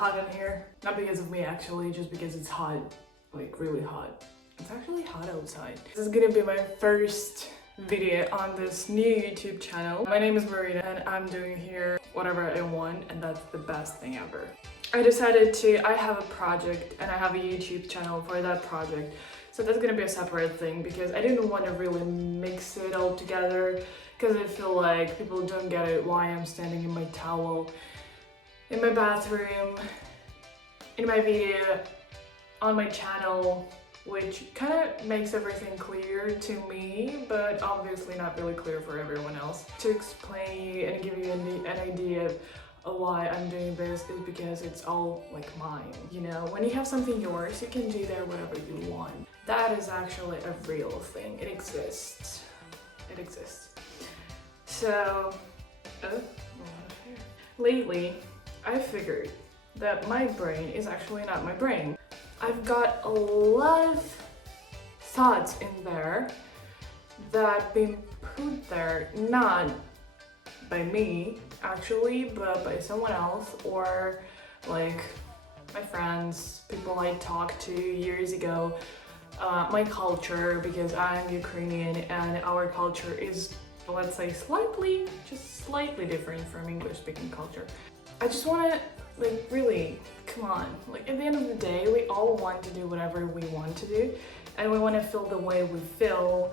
hot in here. Not because of me actually, just because it's hot, like really hot. It's actually hot outside. This is gonna be my first video on this new YouTube channel. My name is Marina and I'm doing here whatever I want, and that's the best thing ever. I have a project and I have a YouTube channel for that project. So that's gonna be a separate thing because I didn't want to really mix it all together because I feel like people don't get it why I'm standing in my towel, in my bathroom, in my video, on my channel, which kind of makes everything clear to me, but obviously not really clear for everyone else. To explain and give you an idea of why I'm doing this is because it's all like mine. You know, when you have something yours, you can do there whatever you want. That is actually a real thing. It exists. It exists. So, lately, I figured that my brain is actually not my brain. I've got a lot of thoughts in there that been put there not by me actually, but by someone else, or like my friends, people I talked to years ago, my culture, because I'm Ukrainian and our culture is, let's say, just slightly different from English speaking culture. I just want to, like, really, come on, like at the end of the day, we all want to do whatever we want to do, and we want to feel the way we feel,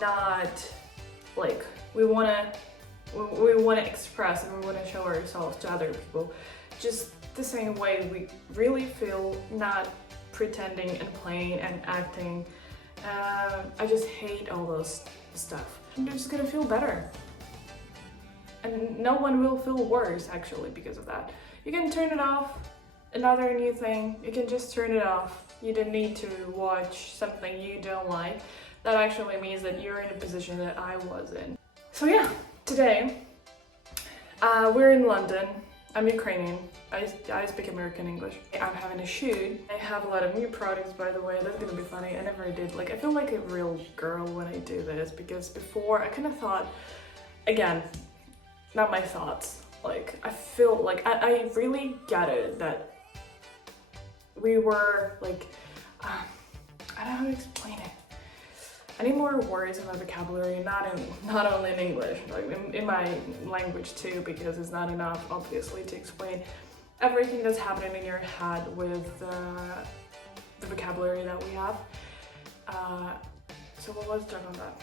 not like we want to express and we want to show ourselves to other people just the same way we really feel, not pretending and playing and acting. I just hate all those stuff. You're just gonna feel better, and no one will feel worse actually because of that. You can turn it off. Another new thing, you can just turn it off. You don't need to watch something you don't like. That actually means that you're in a position that I was in. So yeah, today we're in London. I'm Ukrainian. I speak American English. I'm having a shoot. I have a lot of new products, by the way. That's gonna be funny. I never did. Like, I feel like a real girl when I do this, because before I kind of thought, again, not my thoughts. Like, I feel like I really get it that we were like, I don't know how to explain it. I need more words in my vocabulary, not only in English, like in my language too, because it's not enough, obviously, to explain everything that's happening in your head with the vocabulary that we have. So let's talk on that.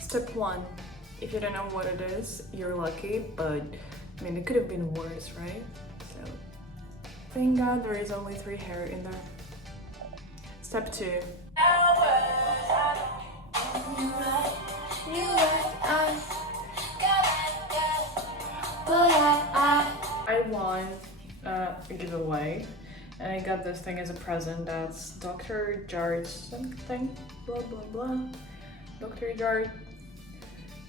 Step 1. If you don't know what it is, you're lucky, but I mean, it could have been worse, right? So, thank God there is only 3 hair in there. Step 2. I won a giveaway, and I got this thing as a present. That's Dr. Jart something, blah blah blah. Dr. Jart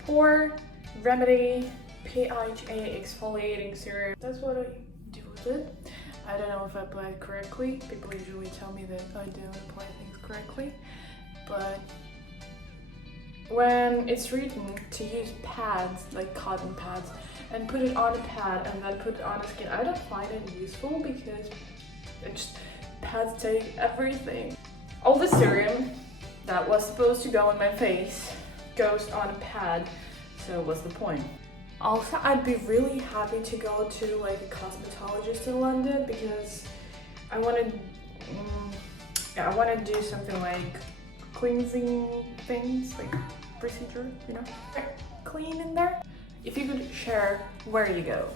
Pore Remedy PHA exfoliating serum. That's what I do with it. I don't know if I apply it correctly. People usually tell me that I don't apply things correctly, but when it's written to use pads, like cotton pads, and put it on a pad and then put it on a skin, I don't find it useful because it just, pads take everything. All the serum that was supposed to go on my face goes on a pad, so what's the point? Also, I'd be really happy to go to like a cosmetologist in London because I want to do something like cleansing things, like procedure, you know, clean in there. If you could share where you go,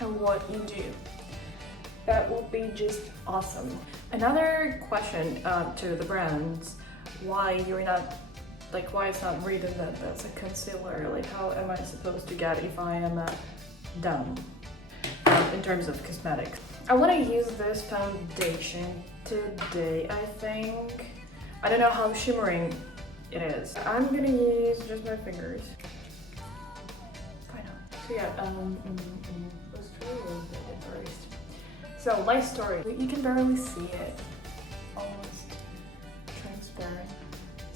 and what you do, that would be just awesome. Another question to the brands: why you're not, like, why it's not written that that's a concealer? Like, how am I supposed to get if I am dumb in terms of cosmetics? I want to use this foundation today, I think. I don't know how shimmering it is. I'm gonna use just my fingers. So yeah, let's try a little bit at first. So my story, you can barely see it, almost transparent.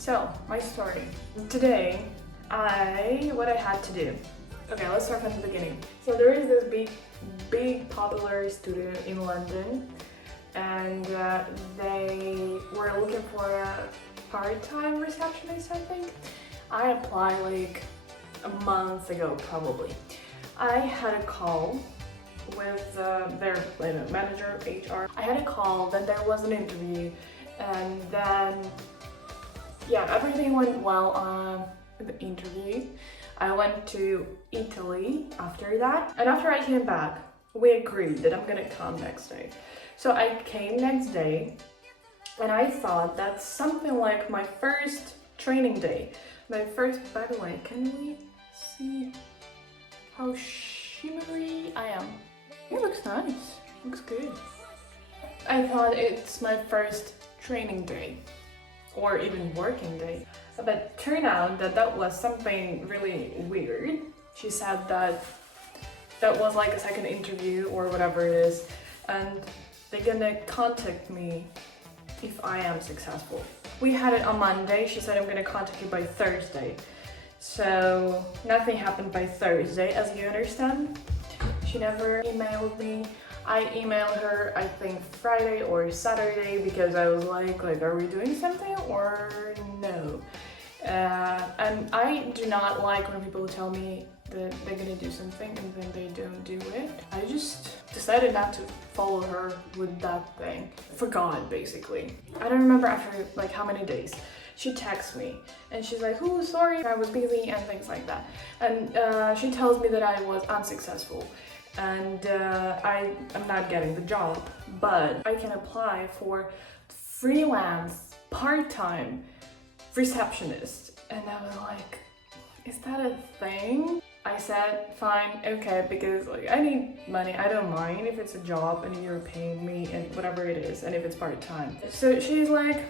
So, my story. Today, what I had to do. Okay, let's start from the beginning. So there is this big popular studio in London, and they were looking for a part-time receptionist, I think. I applied like a month ago, probably. I had a call with their manager, HR. I had a call, then there was an interview, and then yeah, everything went well on the interview. I went to Italy after that, and after I came back, we agreed that I'm gonna come next day. So I came next day, and I thought that's something like my first training day. By the way, can we see how shimmery I am? It looks nice, looks good. I thought it's my first training day, or even working day. But turned out that was something really weird. She said that was like a second interview or whatever it is, and they're gonna contact me if I am successful. We had it on Monday. She said I'm gonna contact you by Thursday. So nothing happened by Thursday, as you understand. She never emailed me. I emailed her, I think Friday or Saturday, because I was like, are we doing something or no? And I do not like when people tell me that they're gonna do something and then they don't do it. I just decided not to follow her with that thing. Forgot, basically. I don't remember after like how many days. She texts me and she's like, oh, sorry, I was busy and things like that. And she tells me that I was unsuccessful and I'm not getting the job, but I can apply for freelance part-time receptionist. And I was like, is that a thing? I said, fine, okay, because like I need money. I don't mind if it's a job and you're paying me and whatever it is, and if it's part-time. So she's like,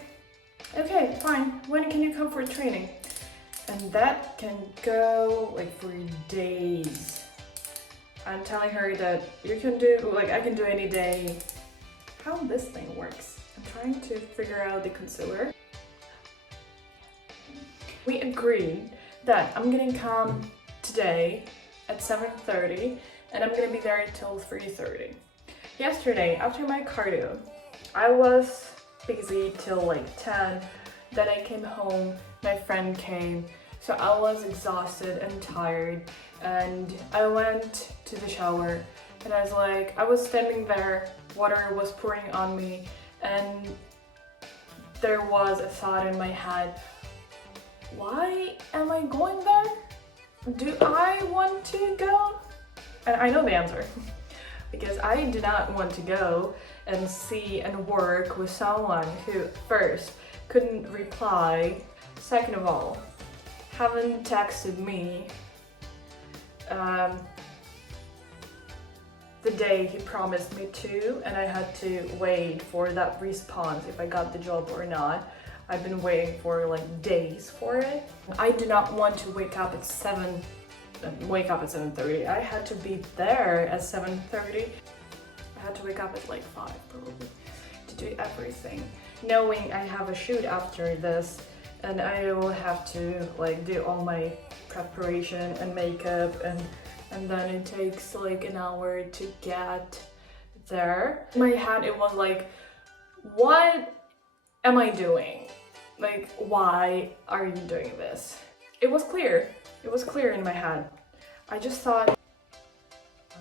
okay, fine, when can you come for training? And that can go like for days. I'm telling her that you can do, like I can do any day. How this thing works. I'm trying to figure out the concealer. We agreed that I'm gonna come today at 7:30 and I'm gonna be there until 3:30. Yesterday, after my cardio, I was busy till like 10. Then I came home, my friend came, so I was exhausted and tired, and I went to the shower and I was like, I was standing there, water was pouring on me, and there was a thought in my head, why am I going there? Do I want to go? And I know the answer. Because I do not want to go and see and work with someone who first couldn't reply, second of all, haven't texted me the day he promised me to, and I had to wait for that response if I got the job or not. I've been waiting for like days for it. I do not want to wake up at 7:30. I had to be there at 7:30. I had to wake up at like 5 probably to do everything, knowing I have a shoot after this and I will have to like do all my preparation and makeup, and then it takes like an hour to get there. In my head it was like, what am I doing? Like, why are you doing this? It was clear in my head. I just thought,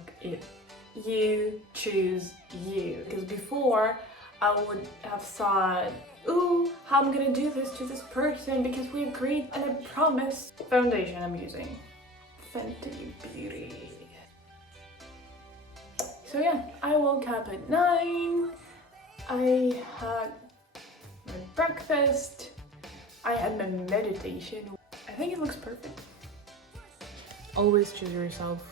okay, you choose you. Because before I would have thought, ooh, how I'm gonna do this to this person because we agreed and I promised. Foundation I'm using, Fenty Beauty. So yeah, I woke up at 9. I had my breakfast. I had my meditation. I think it looks perfect. Always choose yourself.